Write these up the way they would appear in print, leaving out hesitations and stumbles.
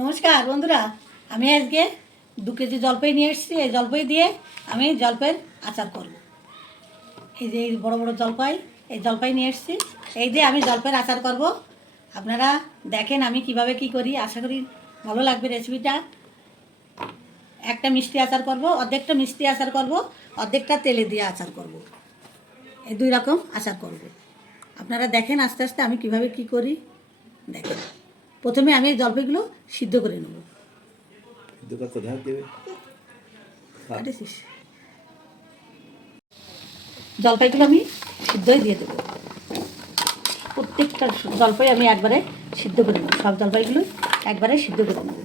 নমস্কার বন্ধুরা, আমি আজকে 2 কেজি জলপাই নিয়ে এসেছি। এই জলপাই দিয়ে আমি জলপাইয়ের আচার করব। এই যে এই বড় বড় জলপাই, এই জলপাই নিয়ে এসেছি, এই দিয়ে আমি জলপাইয়ের আচার করব। আপনারা দেখেন আমি কিভাবে কি করি, আশা করি ভালো লাগবে রেসিপিটা। একটা মিষ্টি আচার করব, অর্ধেকটা মিষ্টি আচার করব, অর্ধেকটা তেলে দিয়ে আচার করব। এই 2 রকম আচার করব। আপনারা দেখেন আস্তে আস্তে আমি কিভাবে কি করি দেখেন। প্রথমে আমি এই জলপাইগুলো সিদ্ধ করে নেব। জলপাইগুলো আমি সিদ্ধই দিয়ে দেবো। প্রত্যেকটা জলপাই আমি একবারে সিদ্ধ করে নেব, সব জলপাইগুলো একবারে সিদ্ধ করে নেব।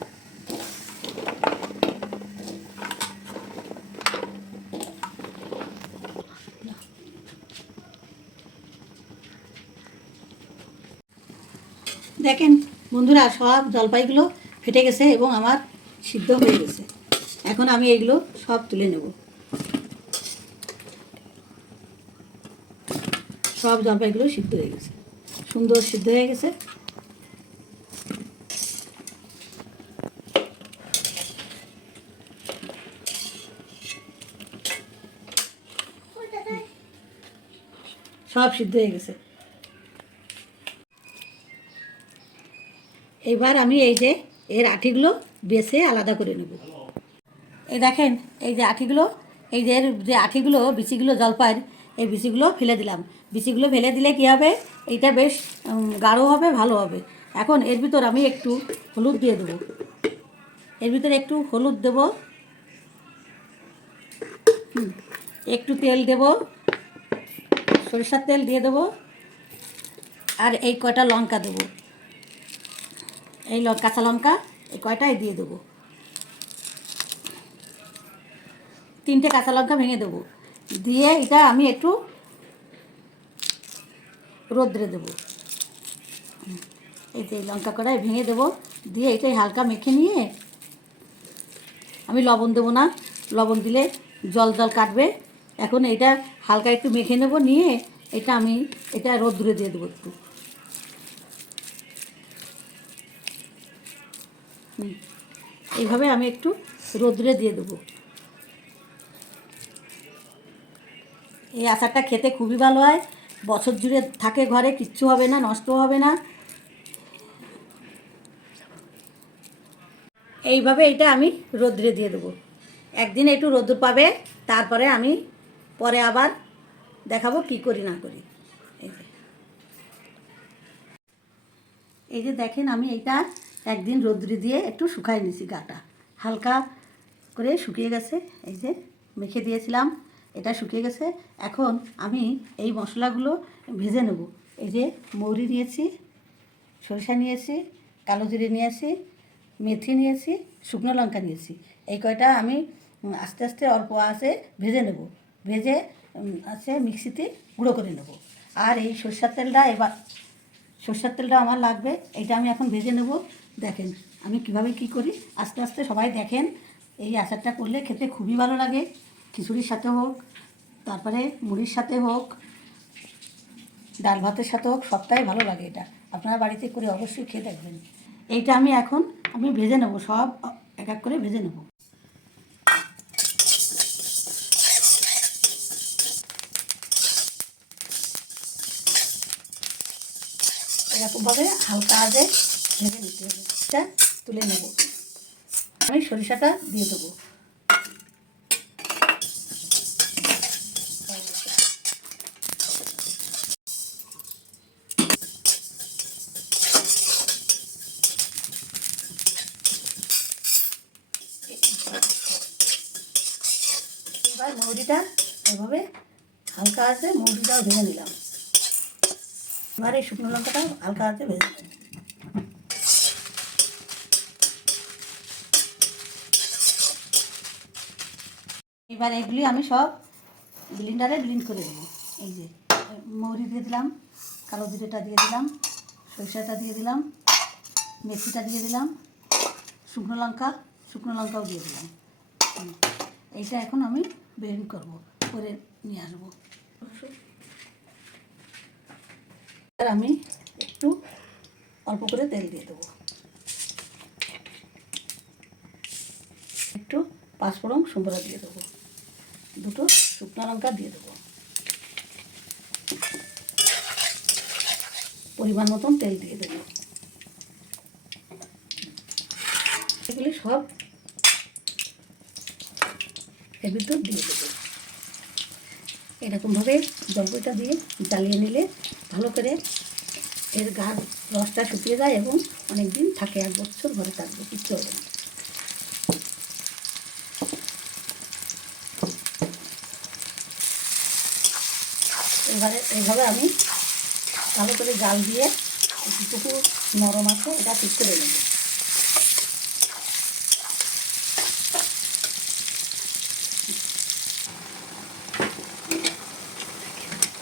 দেখেন বন্ধুরা, সব জলপাইগুলো ফেটে গেছে এবং আমার সিদ্ধ হয়ে গেছে। এখন আমি এগুলো সব তুলে নেব। সব জলপাইগুলো সিদ্ধ হয়ে গেছে, সুন্দর সিদ্ধ হয়ে গেছে। সব সিদ্ধ হয়ে গেছে। এবার আমি এই যে এর আঠিগুলো বেছে আলাদা করে নেব। এই দেখেন, এই যে আঠিগুলো, এই যে এর যে আঠিগুলো, বিচিগুলো জলপাইয়ের, এই বিচিগুলো ফেলে দিলাম। বিচিগুলো ফেলে দিলে কী হবে, এইটা বেশ গাঢ় হবে, ভালো হবে। এখন এর ভিতর আমি একটু হলুদ দিয়ে দেবো। এর ভিতরে একটু হলুদ দেব, একটু তেল দেব, সরিষার তেল দিয়ে দেবো, আর এই কয়টা লঙ্কা দেবো। এই কাঁচা লঙ্কা এই কয়টাই দিয়ে দেবো। 3টে কাঁচা লঙ্কা ভেঙে দেবো, দিয়ে এটা আমি একটু রোদ্রে দেবো। এই যে লঙ্কা কড়াই ভেঙে দেবো, দিয়ে এটাই হালকা মেখে নিয়ে, আমি লবণ দেবো না, লবণ দিলে জল জল কাটবে। এখন এটা হালকা একটু মেখে নেব, নিয়ে এটা আমি এটা রোদ্রে দিয়ে দেবো একটু। এইভাবে আমি একটু রোদ্রে দিয়ে দেবো। এই আচারটা খেতে খুবই ভালো হয়, বছর জুড়ে থাকে ঘরে, কিচ্ছু হবে না, নষ্ট হবে না। এইভাবে এটা আমি রোদ্রে দিয়ে দেবো। একদিন একটু রোদ্র পাবে, তারপরে আমি পরে আবার দেখাবো কি করি না করি। এই যে দেখেন, আমি এইটা একদিন রোদ্রে দিয়ে একটু শুকাই নিয়েছি, গাটা হালকা করে শুকিয়ে গেছে। এই যে মেখে দিয়েছিলাম, এটা শুকিয়ে গেছে। এখন আমি এই মশলাগুলো ভেজে নেব। এই যে মৌরি নিয়েছি, সরিষা নিয়েছি, কালো জিরে নিয়েছি, মেথি নিয়েছি, শুকনো লঙ্কা নিয়েছি। এই কয়টা আমি আস্তে আস্তে অল্প আছে ভেজে নেব। ভেজে আছে মিক্সিতে গুঁড়ো করে নেব। আর এই সরষের তেলটা এবার, সরষের তেলটা আমার লাগবে, এটা আমি এখন ভেজে নেব। দেখেন আমি কিভাবে কি করি, আস্তে আস্তে সবাই দেখেন। এই আচারটা করলে খেতে খুবই ভালো লাগে, খিচুড়ির সাথে হোক, তারপরে মুড়ির সাথে হোক, ডাল ভাতের সাথে হোক, সবটাই ভালো লাগে। এটা আপনারা বাড়িতে করে অবশ্যই খেয়ে দেখবেন। এইটা আমি এখন ভেজে নেব, সব এক এক করে ভেজে নেব। এরকমভাবে হালকা আঁচে ভেজে নিতে হবে। এটা তুলে নেব। আমি সরিষাটা দিয়ে দেবো। এবার মৌরিটা এভাবে হালকা আছে, মৌরিটাও ভেজে নিলাম। এবার এই শুকনো লঙ্কাটাও হালকা আছে ভেজে নেব। এবার এগুলি আমি সব ব্লিন্ডারে ব্লিন্ড করে দেবো। এই যে মৌরি দিয়ে দিলাম, কালো জিরেটা দিয়ে দিলাম, সরিষাটা দিয়ে দিলাম, মেথিটা দিয়ে দিলাম, শুকনো লঙ্কাও দিয়ে দিলাম। এইটা এখন আমি ব্লেন্ড করবো, করে নিয়ে আসবো। আমি একটু অল্প করে তেল দিয়ে দেবো। পাঁচফোড়ন সম্বরা দিয়ে দেবো, দুটো শুকনো লঙ্কা দিয়ে দেবো, পরিমাণ মতন তেল দিয়ে দেবো। এগুলি সব এর ভিতর দিয়ে দেবো। এরকমভাবে জলপাইটা দিয়ে জ্বালিয়ে নিলে ভালো করে এর গার রসটা শুকিয়ে যায় এবং অনেক দিন থাকে, 1 বছর ঘরে থাকবে, কিচ্ছু হবে না। এইভাবে আমি ভালো করে জাল দিয়ে একটুকু নরম আছে এটা ঠিক করে নেব।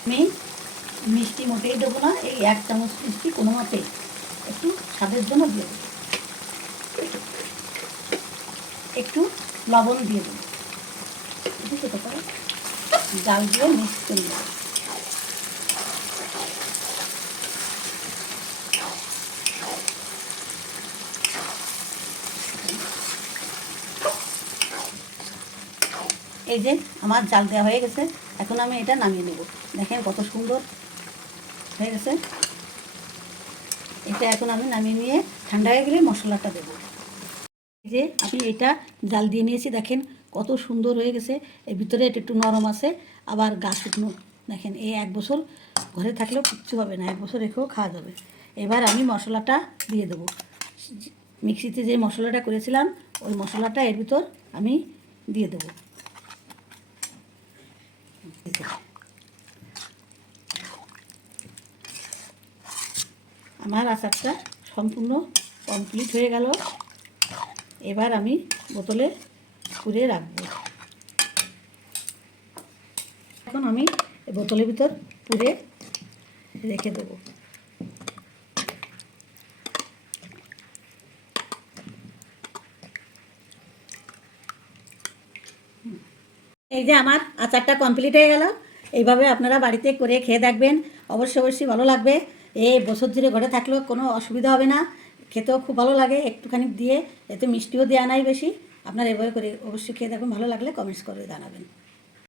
আমি মিষ্টি মোটেই দেবো না, এই 1 চামচ মিষ্টি কোনো মতেই, একটু স্বাদের জন্য দিয়ে দেবো, একটু লবণ দিয়ে দেবো, সেটা করে জাল দিয়ে মিক্স করে দেবো। এই যে আমার জাল দেওয়া হয়ে গেছে, এখন আমি এটা নামিয়ে নেব। দেখেন কত সুন্দর হয়ে গেছে। এটা এখন আমি নামিয়ে নিয়ে ঠান্ডা হয়ে গেলে মশলাটা দেবো। এই যে আমি এটা জাল দিয়ে নিয়েছি, দেখেন কত সুন্দর হয়ে গেছে। এর ভিতরে এটা একটু নরম আছে, আবার গা শুকনো। দেখেন এই 1 বছর ঘরে থাকলেও কিচ্ছু হবে না, 1 বছর রেখেও খাওয়া যাবে। এবার আমি মশলাটা দিয়ে দেবো। মিক্সিতে যে মশলাটা করেছিলাম ওই মশলাটা এর ভিতর আমি দিয়ে দেবো। আমার আচারটা সম্পূর্ণ কমপ্লিট হয়ে গেল। এবার আমি বোতলে পুরে রাখবো। এখন আমি বোতলের ভিতর পুরে রেখে দেবো। এই যে আমার আচারটা কমপ্লিট হয়ে গেল। এইভাবে আপনারা বাড়িতে করে খেয়ে দেখবেন, অবশ্যই ভালো লাগবে। এই বছর ধরে ঘরে থাকলেও কোনো অসুবিধা হবে না, খেতেও খুব ভালো লাগে। একটুখানি দিয়ে, এতে মিষ্টিও দেওয়া নাই বেশি। আপনারা এভাবে করে অবশ্যই খেয়ে দেখবেন, ভালো লাগলে কমেন্টস করে জানাবেন।